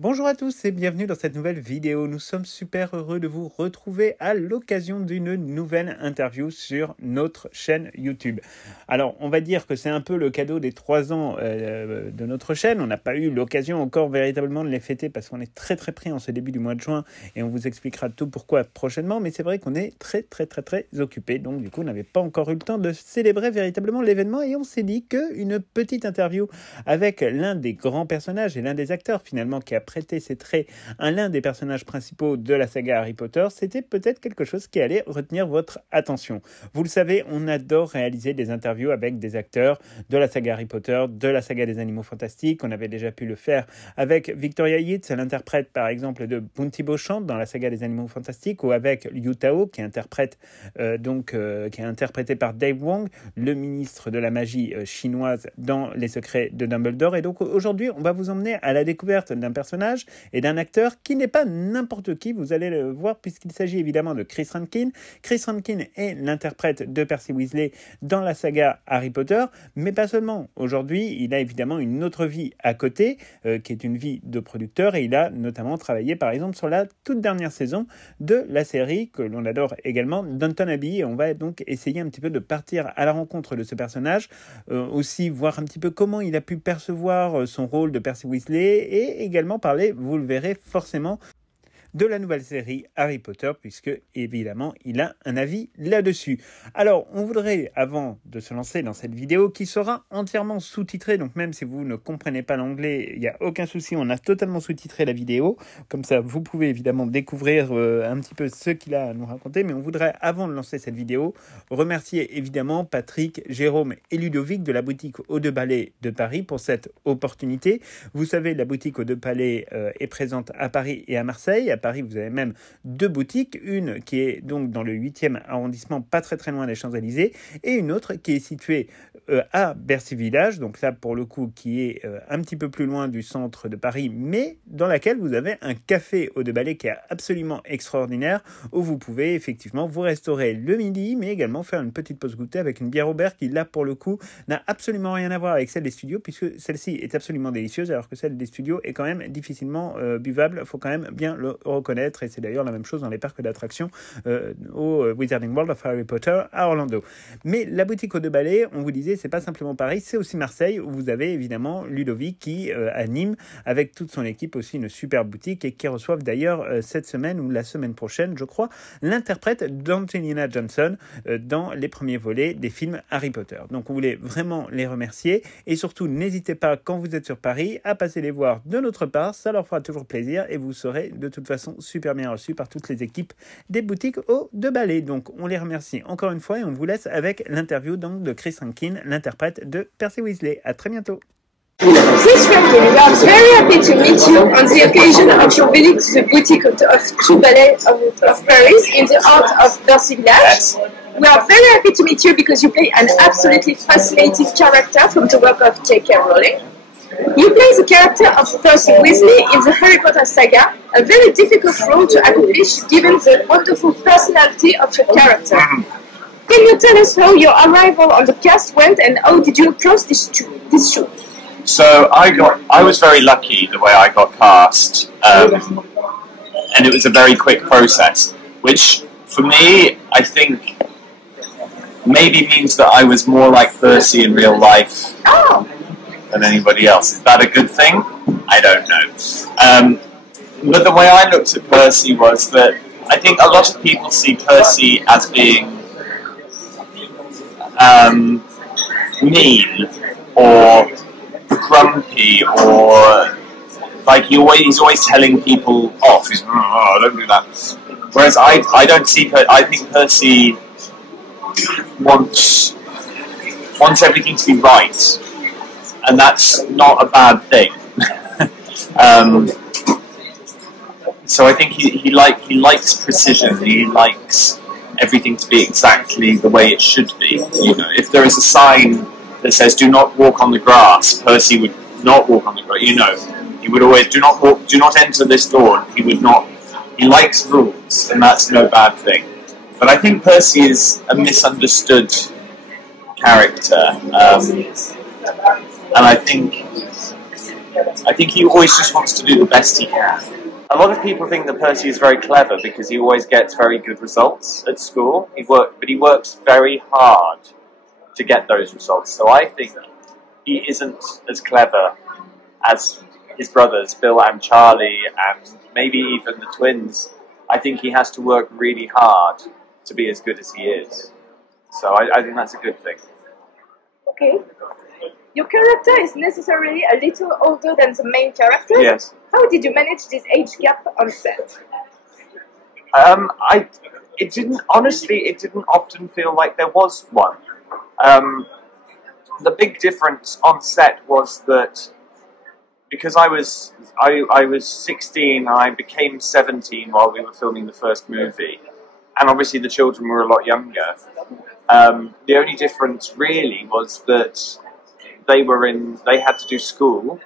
Bonjour à tous et bienvenue dans cette nouvelle vidéo. Nous sommes super heureux de vous retrouver à l'occasion d'une nouvelle interview sur notre chaîne YouTube. Alors, on va dire que c'est un peu le cadeau des 3 ans de notre chaîne. On n'a pas eu l'occasion encore véritablement de les fêter parce qu'on est très pris en ce début du mois de juin et on vous expliquera tout pourquoi prochainement. Mais c'est vrai qu'on est très occupé. Donc du coup, on n'avait pas encore eu le temps de célébrer véritablement l'événement et on s'est dit qu'une petite interview avec l'un des grands personnages et l'un des acteurs finalement qui a prêté ses traits à l'un des personnages principaux de la saga Harry Potter, c'était peut-être quelque chose qui allait retenir votre attention. Vous le savez, on adore réaliser des interviews avec des acteurs de la saga Harry Potter, de la saga des Animaux Fantastiques. On avait déjà pu le faire avec Victoria Yeats, l'interprète par exemple de Bounty Beauchamp dans la saga des Animaux Fantastiques, ou avec Liu Tao, qui est interprété par Dave Wong, le ministre de la magie chinoise dans Les Secrets de Dumbledore. Et donc aujourd'hui, on va vous emmener à la découverte d'un personnage et d'un acteur qui n'est pas n'importe qui, vous allez le voir, puisqu'il s'agit évidemment de Chris Rankin. Chris Rankin est l'interprète de Percy Weasley dans la saga Harry Potter, mais pas seulement. Aujourd'hui, il a évidemment une autre vie à côté, qui est une vie de producteur, et il a notamment travaillé par exemple sur la toute dernière saison de la série que l'on adore également, Downton Abbey, et on va donc essayer un petit peu de partir à la rencontre de ce personnage, aussi voir un petit peu comment il a pu percevoir son rôle de Percy Weasley, et également parler, vous le verrez forcément, de la nouvelle série Harry Potter, puisque évidemment il a un avis là-dessus. Alors on voudrait, avant de se lancer dans cette vidéo qui sera entièrement sous-titrée, donc même si vous ne comprenez pas l'anglais, il n'y a aucun souci, on a totalement sous-titré la vidéo, comme ça vous pouvez évidemment découvrir un petit peu ce qu'il a à nous raconter, mais on voudrait, avant de lancer cette vidéo, remercier évidemment Patrick, Jérôme et Ludovic de la boutique aux deux balais de Paris pour cette opportunité. Vous savez, la boutique aux deux balais est présente à Paris et à Marseille. À Paris, vous avez même 2 boutiques, une qui est donc dans le 8e arrondissement, pas très loin des Champs-Élysées, et une autre qui est située à Bercy Village, donc là pour le coup qui est un petit peu plus loin du centre de Paris, mais dans laquelle vous avez un café aux deux balais qui est absolument extraordinaire, où vous pouvez effectivement vous restaurer le midi, mais également faire une petite pause goûter avec une bière au beurre qui là pour le coup n'a absolument rien à voir avec celle des studios, puisque celle-ci est absolument délicieuse, alors que celle des studios est quand même difficilement buvable, il faut quand même bien le reconnaître, et c'est d'ailleurs la même chose dans les parcs d'attractions au Wizarding World of Harry Potter à Orlando. Mais la boutique aux deux balais, on vous disait, c'est pas simplement Paris, c'est aussi Marseille, où vous avez évidemment Ludovic qui anime avec toute son équipe aussi une super boutique, et qui reçoivent d'ailleurs cette semaine ou la semaine prochaine, je crois, l'interprète d'Angelina Johnson dans les premiers volets des films Harry Potter. Donc on voulait vraiment les remercier, et surtout n'hésitez pas, quand vous êtes sur Paris, à passer les voir de notre part, ça leur fera toujours plaisir, et vous serez de toute façon super bien reçus par toutes les équipes des boutiques aux deux balais. Donc on les remercie encore une fois, et on vous laisse avec l'interview donc de Chris Rankin, l'interprète de Percy Weasley. À très bientôt. Chris Rankin, we are very happy to meet you on the occasion of your visit to the boutique of two ballets of Paris in the art of Percy Village. We are very happy to meet you because you play an absolutely fascinating character from the work of J.K. Rowling. You play the character of Percy Weasley in the Harry Potter saga, a very difficult role to accomplish given the wonderful personality of your character. Can you tell us how your arrival on the cast went and how did you approach this shoot? So I was very lucky the way I got cast, and it was a very quick process, which for me I think maybe means that I was more like Percy in real life. Oh. Than anybody else. Is that a good thing? I don't know. But the way I looked at Percy was that I think a lot of people see Percy as being mean or grumpy, or like he's always telling people off. He's, oh, don't do that. Whereas I don't see. I think Percy wants everything to be right. And that's not a bad thing. So I think he likes precision. He likes everything to be exactly the way it should be. You know, if there is a sign that says "Do not walk on the grass," Percy would not walk on the grass. You know, he would always do not enter this door. He would not. He likes rules, and that's no bad thing. But I think Percy is a misunderstood character. And I think I think he always just wants to do the best he can. A lot of people think that Percy is very clever because he always gets very good results at school. But he works very hard to get those results. So I think he isn't as clever as his brothers, Bill and Charlie, and maybe even the twins. I think he has to work really hard to be as good as he is. So I think that's a good thing. Okay. Your character is necessarily a little older than the main character. Yes. How did you manage this age gap on set? It didn't often feel like there was one. The big difference on set was that because I was 16 and I became 17 while we were filming the first movie, and obviously the children were a lot younger. The only difference really was that they had to do school,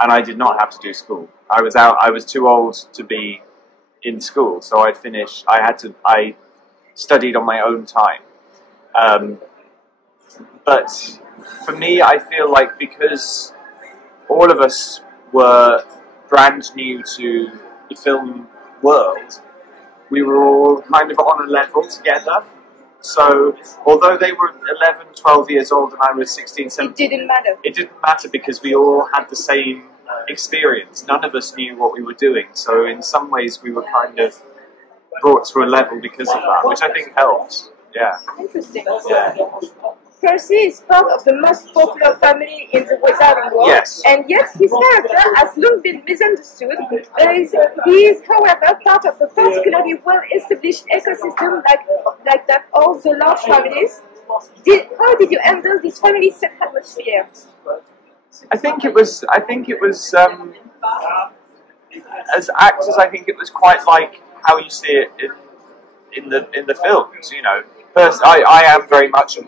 and I did not have to do school. I was too old to be in school, so I studied on my own time. But for me, I feel like because all of us were brand new to the film world, we were all kind of on a level together. So, although they were 11, 12 years old and I was 16, 17... It didn't matter. It didn't matter because we all had the same experience. None of us knew what we were doing. So, in some ways, we were kind of brought to a level because of that, which I think helped. Yeah. Interesting. Yeah. Percy is part of the most popular family in the wizarding world, Yes. and yet his character has long been misunderstood. He is, however, part of a particularly well-established ecosystem like that of the large families. How did you handle this family-set atmosphere? I think it was as actors, I think it was quite like how you see it in the films, you know. First, I am very much a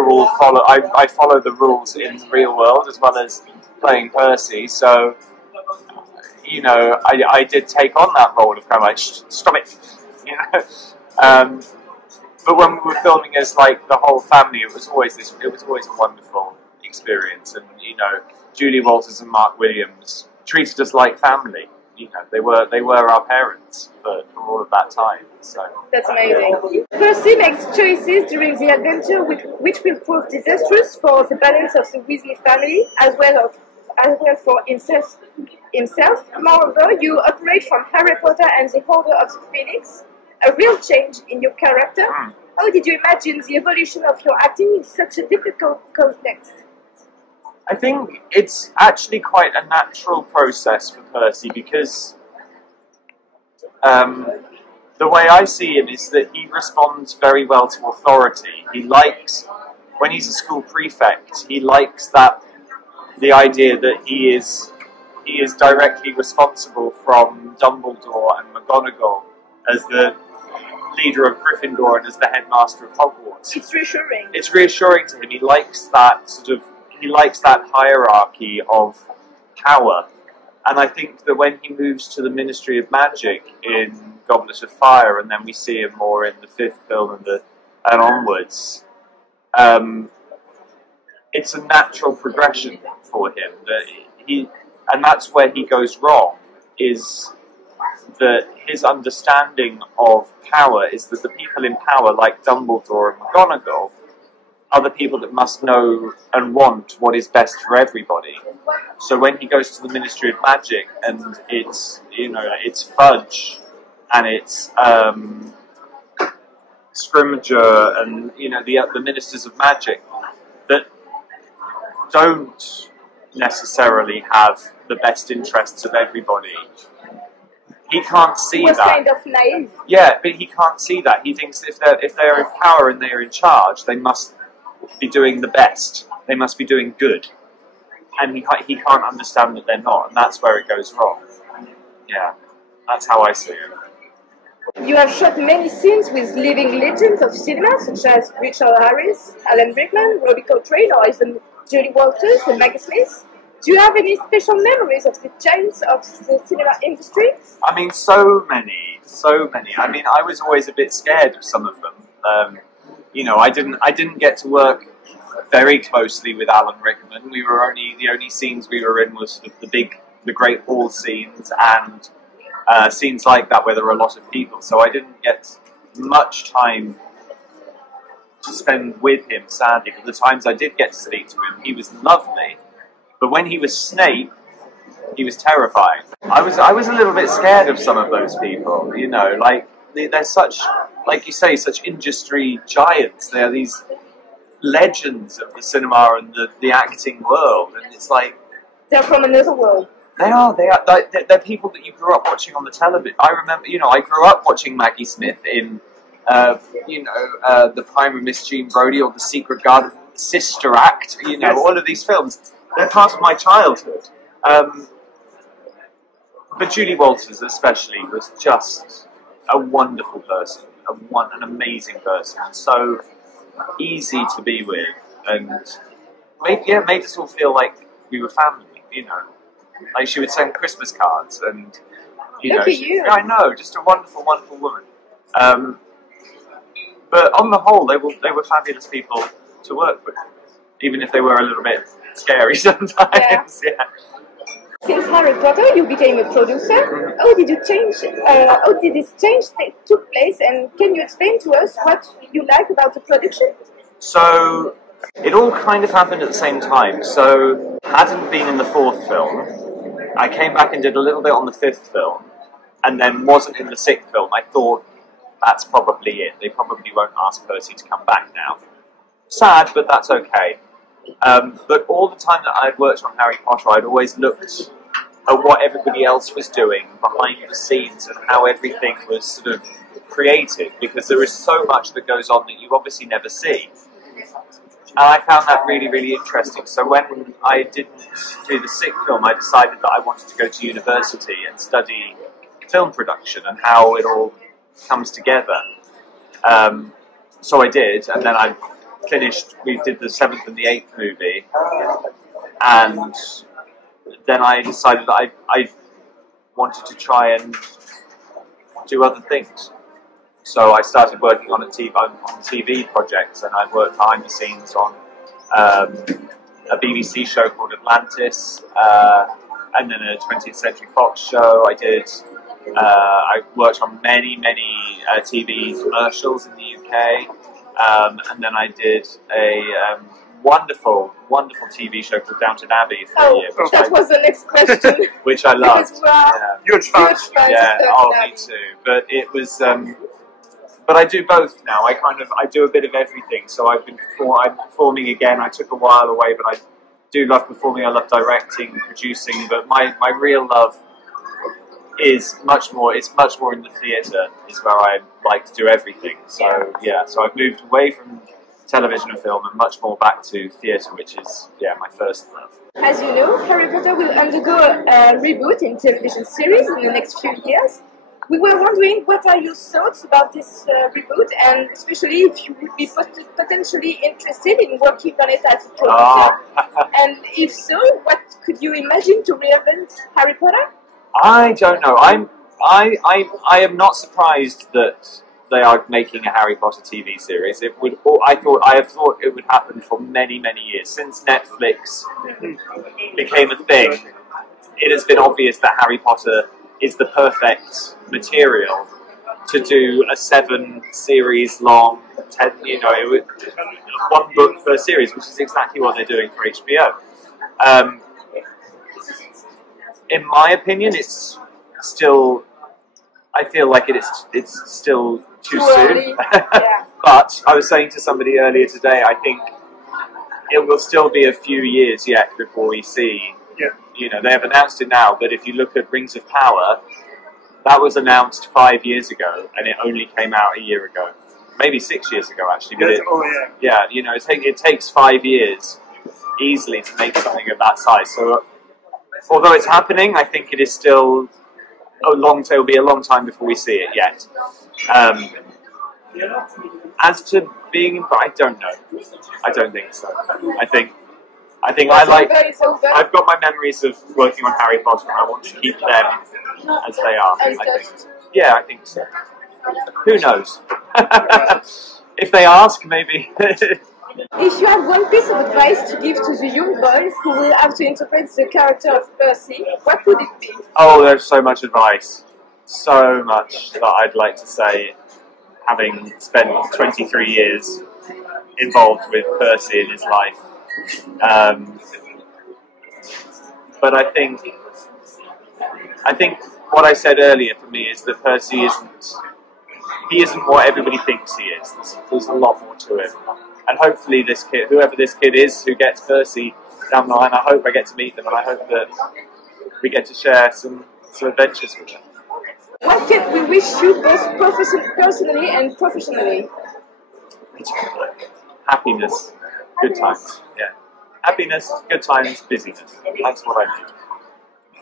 rule follower. I follow the rules in the real world as well as playing Percy. So, you know, I did take on that role of kind of like, stop it, you know. But when we were filming as like the whole family, it was always a wonderful experience. And you know, Julie Walters and Mark Williams treated us like family. You know, they were our parents for all of that time. So that's amazing. Percy makes choices during the adventure which will prove disastrous for the balance of the Weasley family as well for himself. Moreover, you operate from Harry Potter and the Order of the Phoenix, a real change in your character. How did you imagine the evolution of your acting in such a difficult context? I think it's actually quite a natural process for Percy because the way I see him is that he responds very well to authority. He likes, when he's a school prefect, he likes the idea that he is directly responsible from Dumbledore and McGonagall as the leader of Gryffindor and as the headmaster of Hogwarts. It's reassuring. It's reassuring to him. He likes that hierarchy of power. And I think that when he moves to the Ministry of Magic in Goblet of Fire, and then we see him more in the fifth film and onwards, it's a natural progression for him. And that's where he goes wrong, is that his understanding of power is that the people in power, like Dumbledore and McGonagall, are the people that must know and want what is best for everybody. So when he goes to the Ministry of Magic and it's, you know, it's Fudge and it's Scrimgeour and, you know, the Ministers of Magic that don't necessarily have the best interests of everybody, he can't see that. Kind of naive. Yeah, but he can't see that. He thinks if they're in power and they're in charge, they must be doing the best. They must be doing good. And he can't understand that they're not, and that's where it goes wrong. Yeah, that's how I see it. You have shot many scenes with living legends of cinema, such as Richard Harris, Alan Rickman, Robbie Coltrane, or even Julie Walters and Maggie Smith. Do you have any special memories of the giants of the cinema industry? I mean, so many. I mean, I was always a bit scared of some of them. You know, I didn't get to work very closely with Alan Rickman. The only scenes we were in was sort of the great hall scenes and scenes like that where there were a lot of people. So I didn't get much time to spend with him, sadly. But the times I did get to speak to him, he was lovely. But when he was Snape, he was terrifying. I was a little bit scared of some of those people, you know, like they're such, like you say, such industry giants. They're these legends of the cinema and the acting world, and it's like they're from another world. They are. They're people that you grew up watching on the television. I remember, you know, I grew up watching Maggie Smith in, The Prime of Miss Jean Brodie or The Secret Garden, Sister Act. You know, all of these films. They're part of my childhood. But Julie Walters, especially, was just a wonderful person, an amazing person, and so easy to be with, and made us all feel like we were family. You know, like she would send Christmas cards, and Look at you. I know, just a wonderful, wonderful woman. But on the whole, they were fabulous people to work with, even if they were a little bit scary sometimes. Yeah. Since Harry Potter, you became a producer. How did you change? How did this change took place? And can you explain to us what you like about the production? So it all kind of happened at the same time. So hadn't been in the fourth film. I came back and did a little bit on the fifth film, and then wasn't in the sixth film. I thought that's probably it. They probably won't ask Percy to come back now. Sad, but that's okay. But all the time that I'd worked on Harry Potter, I'd always looked at what everybody else was doing behind the scenes and how everything was sort of created, because there is so much that goes on that you obviously never see. And I found that really, really interesting. So when I didn't do the sixth film, I decided that I wanted to go to university and study film production and how it all comes together. So I did, and then I finished, we did the seventh and the eighth movie, and then I decided that I wanted to try and do other things. So I started working on TV projects, and I worked behind the scenes on a BBC show called Atlantis, and then a 20th Century Fox show. I worked on many TV commercials in the UK. And then I did a wonderful TV show called Downton Abbey for a year. That was the next question. Which I loved. Huge fans. Yeah, me too. But it was. But I do both now. I do a bit of everything. So I'm performing again. I took a while away, but I do love performing. I love directing, producing. But my real love is much more in the theatre, is where I like to do everything. So yeah, so I've moved away from television and film and much more back to theatre, which is my first love. As you know, Harry Potter will undergo a reboot in television series in the next few years. We were wondering, what are your thoughts about this reboot, and especially if you would be potentially interested in working on it as a producer? And if so, what could you imagine to reinvent Harry Potter? I don't know. I am not surprised that they are making a Harry Potter TV series. I have thought it would happen for many years. Since Netflix became a thing, it has been obvious that Harry Potter is the perfect material to do a 7-series long, 1 book per series, which is exactly what they're doing for HBO. In my opinion, it's still. I feel like it's still too soon. But I was saying to somebody earlier today, I think it will still be a few years yet before we see. You know, they have announced it now, but if you look at Rings of Power, that was announced 5 years ago, and it only came out a year ago, maybe 6 years ago actually. But you know, it takes 5 years easily to make something of that size. So. Although it's happening, I think it is still it'll be a long time before we see it yet. As to being involved, I don't know. I don't think so. I think I've got my memories of working on Harry Potter, and I want to keep them as they are. I think so. Who knows? If they ask, maybe If you had one piece of advice to give to the young boy who will have to interpret the character of Percy, what would it be? Oh, there's so much advice. So much that I'd like to say, having spent 23 years involved with Percy in his life. But I think what I said earlier for me is that Percy isn't what everybody thinks he is. There's a lot more to him. And hopefully this kid, whoever this kid is who gets Percy down the line, I hope I get to meet them, and I hope that we get to share some adventures with them. What can we wish you both personally and professionally? Happiness, good times, yeah. Happiness, good times, busyness. That's what I need.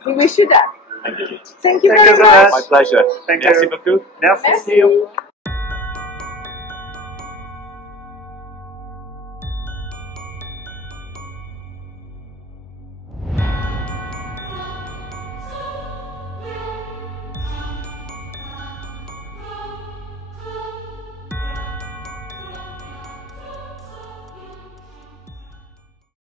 We wish you that. Thank you. Thank you very much. My pleasure. Thank Merci you. beaucoup. Merci. Merci.